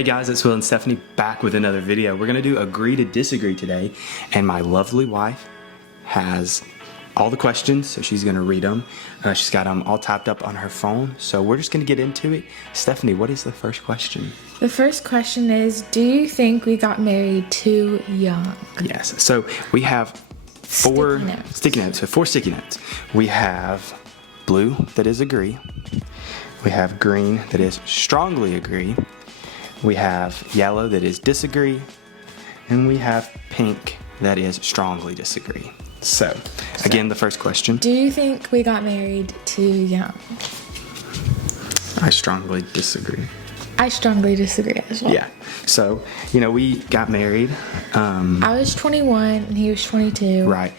Hey guys, it's Will and Stephanie back with another video. We're gonna do agree to disagree today, and my lovely wife has all the questions, so she's gonna read them. She's got them all typed up on her phone, so we're just gonna get into it. Stephanie, what is the first question? The first question is, do you think we got married too young? Yes, so we have four sticky notes. So four sticky notes. We have blue, that is agree. We have green, that is strongly agree. We have yellow, that is disagree. And we have pink, that is strongly disagree. So, again, the first question. Do you think we got married too young? I strongly disagree. I strongly disagree as well. Yeah. So, we got married. I was 21 and he was 22. Right.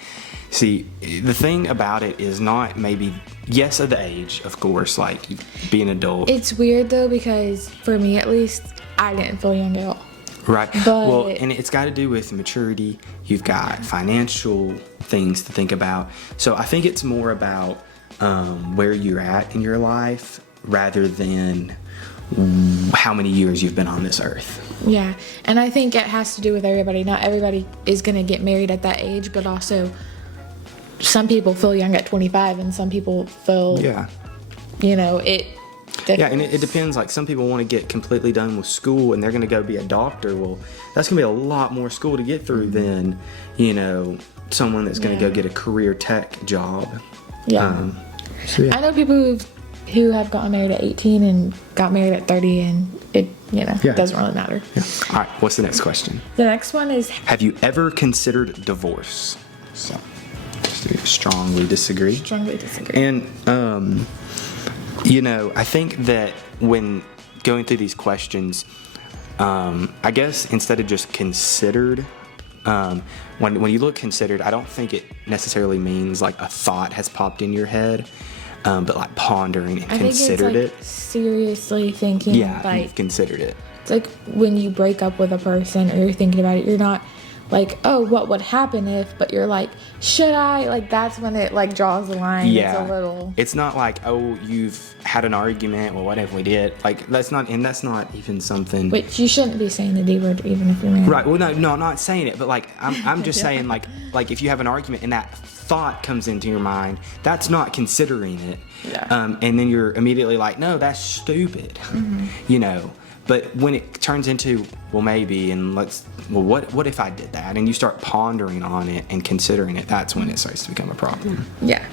See, the thing about it is not maybe, yes, of the age, of course, like being an adult. It's weird though, because for me at least, I didn't feel young at all. Right. But, well, and it's got to do with maturity. You've got financial things to think about. So I think it's more about where you're at in your life rather than how many years you've been on this earth. Yeah. And I think it has to do with everybody. Not everybody is going to get married at that age, but also some people feel young at 25 and some people feel, it differs. Yeah, and it depends. Like, some people want to get completely done with school and they're going to go be a doctor. Well, that's going to be a lot more school to get through than, someone that's going to go get a career tech job. Yeah. I know people who have gotten married at 18 and got married at 30 and it, doesn't really matter. Yeah. All right, what's the next question? The next one is, have you ever considered divorce? So, strongly disagree. Strongly disagree. And, I think that when going through these questions, I guess instead of just considered, when you look considered, I don't think it necessarily means like a thought has popped in your head, but like pondering and considered it. Seriously thinking. Yeah, like, you've considered it. It's like when you break up with a person or you're thinking about it, you're not like, oh, what would happen if, but you're like, should I? Like, that's when it like draws the line. Yeah. It's a little. It's not like, oh, you've had an argument. Well, what if we did? Like, that's not even something. Which you shouldn't be saying the D word even if you're married. Right. Well, no, I'm not saying it, but like, I'm just saying like if you have an argument and that thought comes into your mind, that's not considering it. Yeah. And then you're immediately like, no, that's stupid. Mm-hmm. But when it turns into, well, maybe, and what if I did that? And you start pondering on it and considering it, that's when it starts to become a problem. Yeah.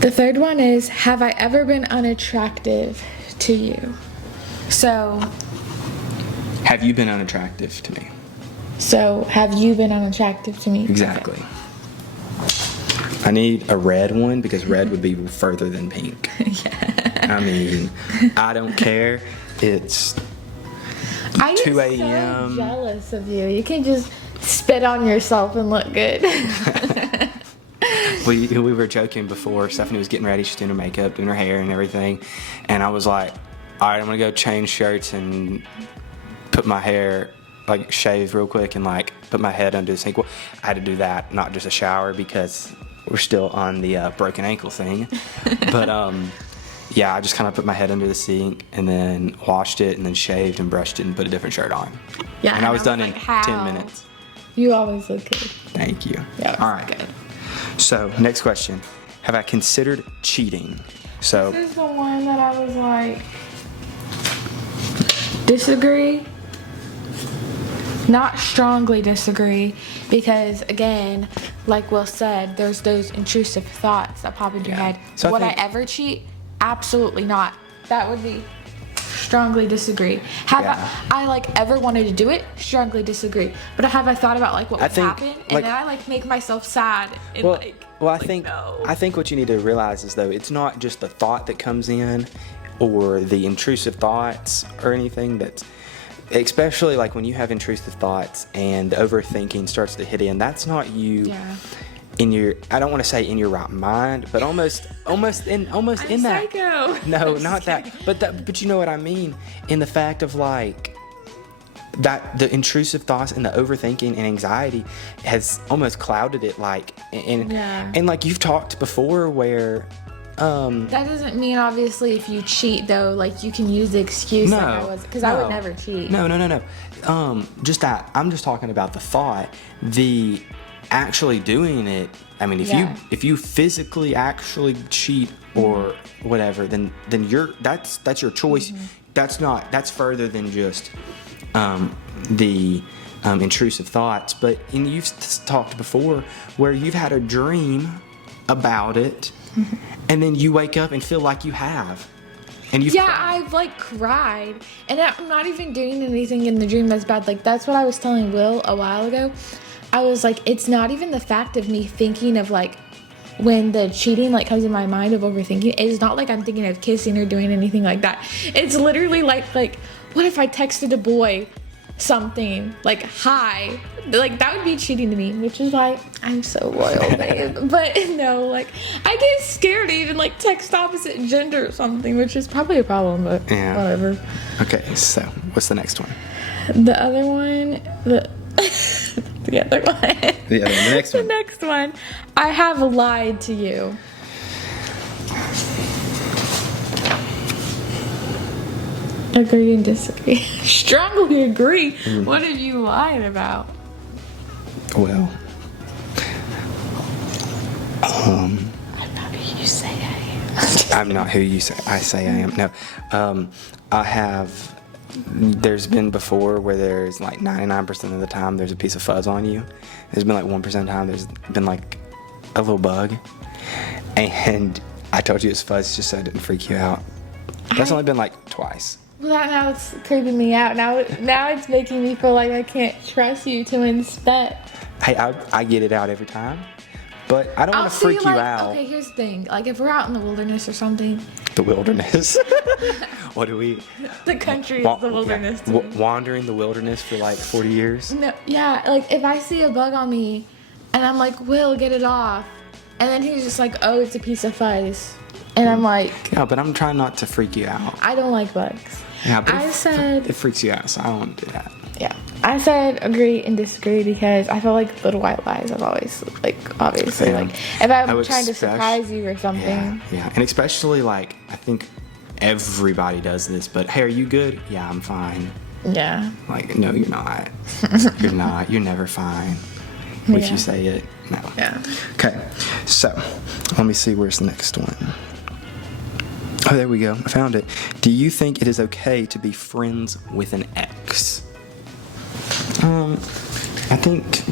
The third one is, have I ever been unattractive to you? So. Have you been unattractive to me? So, have you been unattractive to me? Exactly. Okay. I need a red one because red would be further than pink. Yeah. I mean, I don't care. It's 2 a.m. I'm so jealous of you. You can just spit on yourself and look good. We were joking before. Stephanie was getting ready. She's doing her makeup, doing her hair and everything. And I was like, all right, I'm going to go change shirts and put my hair, like shave real quick and like put my head under the sink. Well, I had to do that, not just a shower because we're still on the broken ankle thing. But, yeah, I just kind of put my head under the sink and then washed it and then shaved and brushed it and put a different shirt on. Yeah, and I was done in 10 minutes. You always look good. Thank you. Yeah, all right. Good. So, next question. Have I considered cheating? So, this is the one that I was like, disagree. Not strongly disagree, because again, like Will said, there's those intrusive thoughts that pop into your head. So would I ever cheat? Absolutely not. That would be strongly disagree. Have I like ever wanted to do it? Strongly disagree. But have I thought about like what would happen? And then I like make myself sad and I think what you need to realize is though, it's not just the thought that comes in or the intrusive thoughts or anything that's, especially like when you have intrusive thoughts and the overthinking starts to hit in, that's not you in your, I don't want to say in your right mind, but almost in that. Psycho. No, not that. But you know what I mean, in the fact of like that the intrusive thoughts and the overthinking and anxiety has almost clouded it, like and like you've talked before where That doesn't mean obviously if you cheat though, like you can use the excuse like I was, because I would never cheat. No. Just that. I'm just talking about the thought. The actually doing it. I mean, if you physically actually cheat or whatever, then that's your choice. That's further than just the intrusive thoughts. But you've talked before where you've had a dream about it, and then you wake up and feel like you have. And you've cried. I've like cried, and I'm not even doing anything in the dream that's bad. Like that's what I was telling Will a while ago. I was like, it's not even the fact of me thinking of like when the cheating like comes in my mind of overthinking. It's not like I'm thinking of kissing or doing anything like that. It's literally like what if I texted a boy something like hi, like that would be cheating to me, which is why I'm so royal, babe. But no, like I get scared to even like text opposite gender or something, which is probably a problem, but whatever. Okay, so what's the next one? The other one, the next one. The next one, I have lied to you. Agree and disagree. Strongly agree. What have you lied about? Well, I'm not who you say I am. I'm not who I say I am. No, I have. There's been before where there's like 99% of the time there's a piece of fuzz on you. There's been like 1% of the time there's been like a little bug, and I told you it's fuzz just so it didn't freak you out. That's only been like twice. Well, now it's creeping me out. Now it's making me feel like I can't trust you to inspect. Hey, I get it out every time, but I don't want to freak you out. Okay, here's the thing. Like if we're out in the wilderness or something. The wilderness. What do we? The country is the wilderness. Yeah. Wandering the wilderness for like 40 years. No, yeah. Like if I see a bug on me, and I'm like, Will, get it off, and then he's just like, oh, it's a piece of fuzz, and I'm like. Yeah, but I'm trying not to freak you out. I don't like bugs. Yeah, but it freaks you out, so I don't want to do that. Yeah. I said agree and disagree because I feel like little white lies I've always, like, obviously, Yeah. like, if I'm trying to surprise you or something. Yeah, and especially, like, I think everybody does this, but, hey, are you good? Yeah, I'm fine. Yeah. Like, no, you're not. You're not. You're never fine. If you say it, no. Yeah. Okay, so, let me see where's the next one. Oh, there we go. I found it. Do you think it is okay to be friends with an ex? I think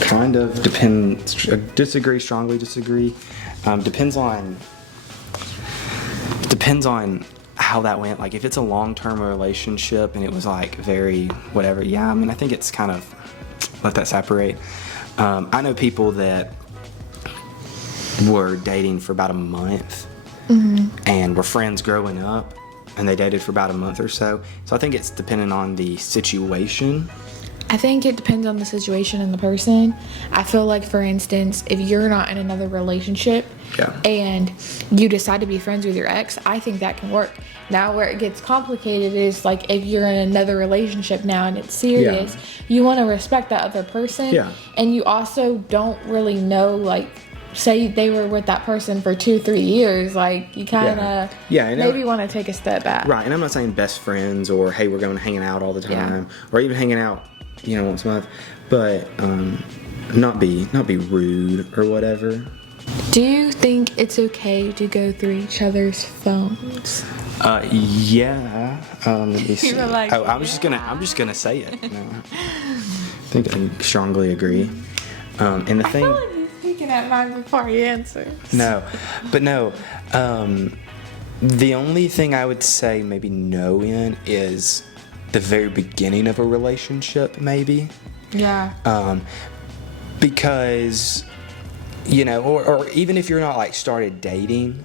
kind of depends. Disagree, strongly disagree. Depends on how that went. Like if it's a long-term relationship and it was like very whatever. Yeah, I mean I think it's kind of let that separate. I know people that were dating for about a month and were friends growing up, and they dated for about a month or so. So I think it's dependent on the situation. I think it depends on the situation and the person. I feel like, for instance, if you're not in another relationship and you decide to be friends with your ex, I think that can work. Now, where it gets complicated is, like, if you're in another relationship now and it's serious, you want to respect that other person. Yeah. And you also don't really know, like, say they were with that person for 2-3 years, like, you kind of maybe want to take a step back. Right, and I'm not saying best friends or, hey, we're going hanging out all the time, or even hanging out, you know, once a month, but not be rude or whatever. Do you think it's okay to go through each other's phones? Yeah. Let me see. You were like, I'm just gonna say it. No. I think I strongly agree. And the thing. I feel like he's speaking at mine before he answers. No. The only thing I would say maybe no in is the very beginning of a relationship, maybe. Yeah. Because, you know, or even if you're not like started dating.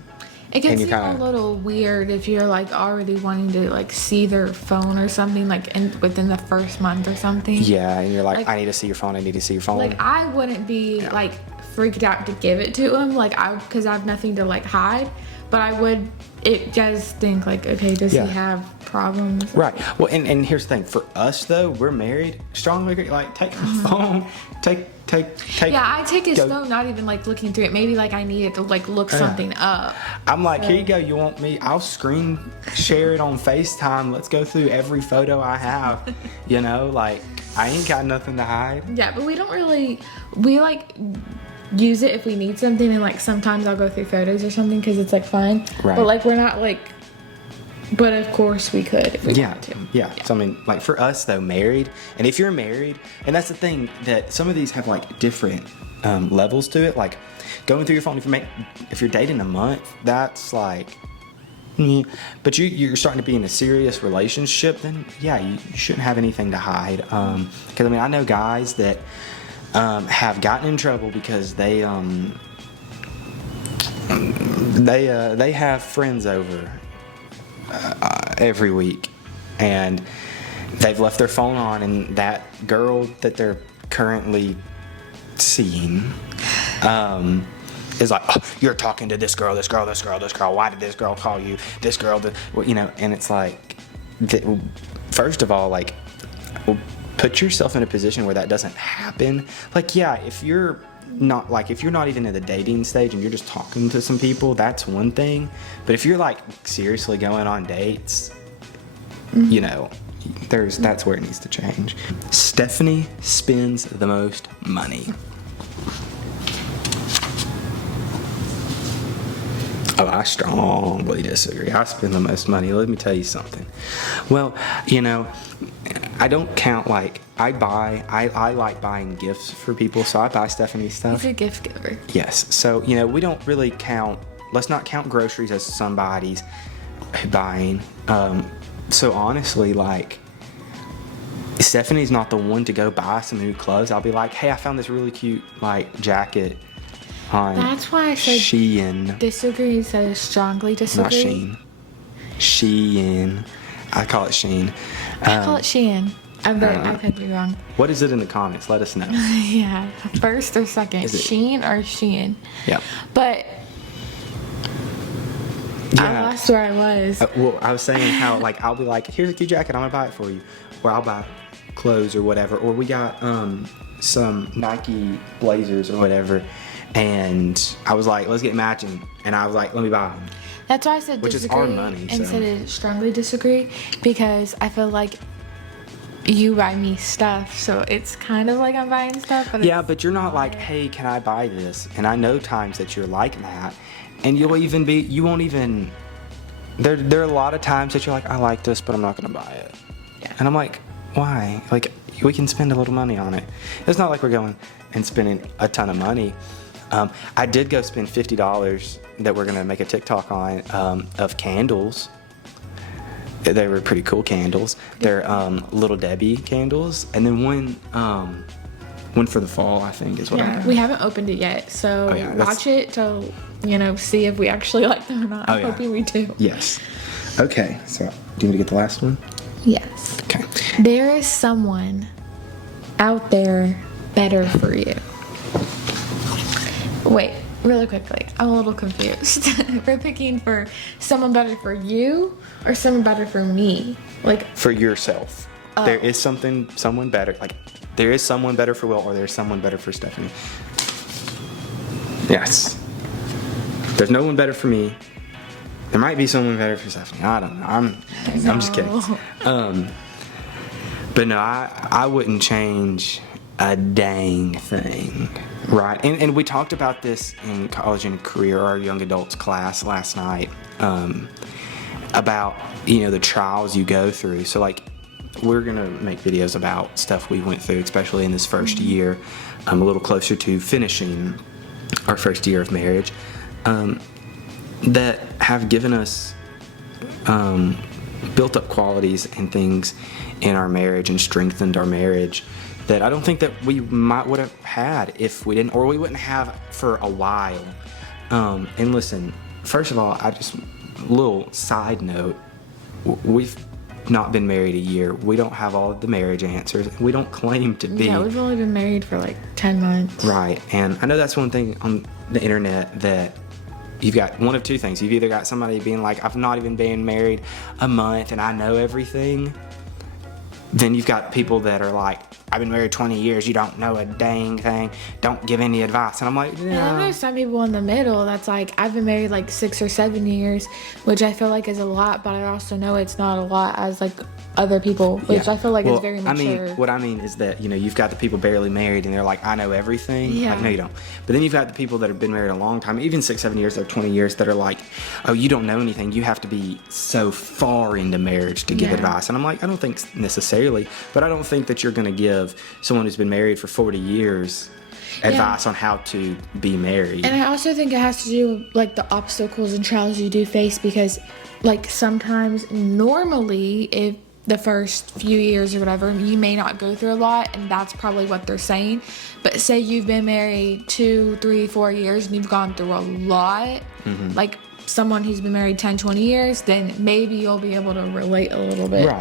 It gets even a little weird if you're like already wanting to like see their phone or something, like within the first month or something. Yeah, and you're like I need to see your phone. I need to see your phone. Like I wouldn't be like freaked out to give it to him, like because I have nothing to like hide. But I would, it does think like, okay, does he have problems? Right. Well, and here's the thing. For us though, we're married. Strongly agree. Like, take our phone. Take. Yeah, I take his phone, not even like looking through it. Maybe like I needed to like look something up. I'm like, here you go. You want me? I'll screen share it on FaceTime. Let's go through every photo I have. You know, like I ain't got nothing to hide. Yeah, but we don't really. We like use it if we need something, and like sometimes I'll go through photos or something because it's like fun. Right. But like we're not like. But of course we could if we wanted to. Yeah. So I mean, like for us though, married, and if you're married, and that's the thing that some of these have like different levels to it. Like going through your phone, if you're dating a month, that's like. But you're starting to be in a serious relationship, then yeah, you shouldn't have anything to hide. Because I mean, I know guys that have gotten in trouble because they have friends over. Every week, and they've left their phone on, and that girl that they're currently seeing is like, oh, you're talking to this girl. Why did this girl call you? This girl, well, you know, and it's like, first of all, like, put yourself in a position where that doesn't happen. Like, yeah, if you're not even in the dating stage and you're just talking to some people, that's one thing. But if you're like seriously going on dates, you know, that's where it needs to change. Stephanie spends the most money. Oh, I strongly disagree. I spend the most money. Let me tell you something. Well, you know, I don't count like I like buying gifts for people, so I buy Stephanie stuff. He's a gift giver. Yes. So, you know, we don't really count, let's not count groceries as somebody's buying. So honestly, like, Stephanie's not the one to go buy some new clothes. I'll be like, hey, I found this really cute, like, jacket on That's why I said Shein. Disagree instead of strongly disagree. Not Shein. Shein. I call it Shein. I call it Shein. I could be wrong. What is it in the comments? Let us know. Yeah, first or second, Shein or Shein. Yeah. But I lost where I was. Well, I was saying how like I'll be like, here's a cute jacket, I'm gonna buy it for you, or I'll buy clothes or whatever, or we got some Nike blazers or whatever, and I was like, let's get matching, and I was like, let me buy them. That's why I said which disagree is our money, instead of strongly disagree, because I feel like you buy me stuff, so it's kind of like I'm buying stuff. But yeah, but you're not like, hey, can I buy this? And I know times that you're like that, and you won't even. There are a lot of times that you're like, I like this, but I'm not gonna buy it. Yeah. And I'm like, why? Like, we can spend a little money on it. It's not like we're going and spending a ton of money. I did go spend $50 that we're gonna make a TikTok on of candles. They were pretty cool candles. They're Little Debbie candles, and then one for the fall, I think, is what I'm doing. We haven't opened it yet, so watch it to see if we actually like them or not. I'm hoping we do. Yes. Okay. So, do you want to get the last one? Yes. Okay. There is someone out there better for you. Wait, really quickly. I'm a little confused. We're picking for someone better for you or someone better for me? Like for yourself. There is someone better. Like there is someone better for Will, or there's someone better for Stephanie. Yes. There's no one better for me. There might be someone better for Stephanie. I don't know. I'm just kidding. But no, I wouldn't change a dang thing, right? And we talked about this in college and career, our young adults class last night, about the trials you go through. So like, we're gonna make videos about stuff we went through, especially in this first year, a little closer to finishing our first year of marriage, that have given us built up qualities and things in our marriage and strengthened our marriage that I don't think that we would have had if we didn't, or we wouldn't have for a while. And listen, first of all, little side note, we've not been married a year. We don't have all of the marriage answers. We don't claim to be. Yeah, we've only been married for like 10 months. Right, and I know that's one thing on the internet that you've got one of two things. You've either got somebody being like, I've not even been married a month and I know everything. Then you've got people that are like, I've been married 20 years, you don't know a dang thing, don't give any advice. And I'm like, And then there's some people in the middle that's like, I've been married like 6 or 7 years, which I feel like is a lot, but I also know it's not a lot as like other people, which I feel like is very mature. What I mean is that, you've got the people barely married and they're like, I know everything. Yeah. Like, no, you don't. But then you've got the people that have been married a long time, even 6, 7 years, or 20 years, that are like, oh, you don't know anything. You have to be so far into marriage to give advice. And I'm like, I don't think necessarily, but I don't think that you're going to give someone who's been married for 40 years advice on how to be married. And I also think it has to do with like the obstacles and trials you do face, because like sometimes normally if the first few years or whatever, you may not go through a lot, and that's probably what they're saying. But say you've been married 2, 3, 4 years and you've gone through a lot, like someone who's been married 10, 20 years, then maybe you'll be able to relate a little bit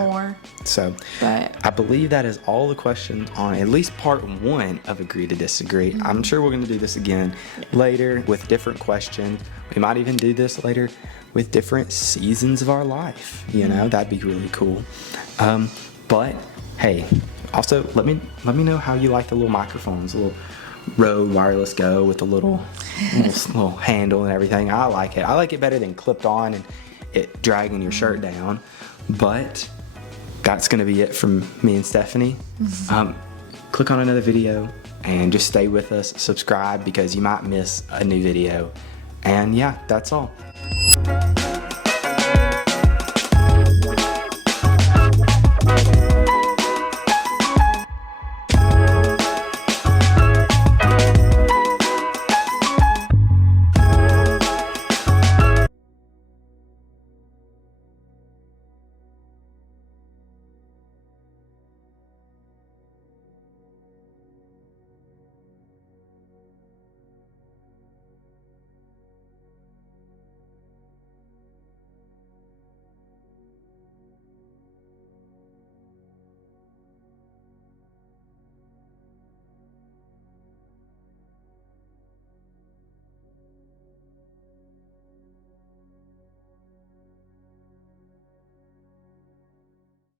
more. So But I believe that is all the questions on at least part 1 of Agree to Disagree. I'm sure we're going to do this again later with different questions. We might even do this later with different seasons of our life. That'd be really cool. But hey, also let me know how you like the little microphones, the little Rode Wireless Go with the little handle and everything. I like it. I like it better than clipped on and it dragging your shirt down. But that's going to be it from me and Stephanie. Click on another video and just stay with us. Subscribe because you might miss a new video. And yeah, that's all.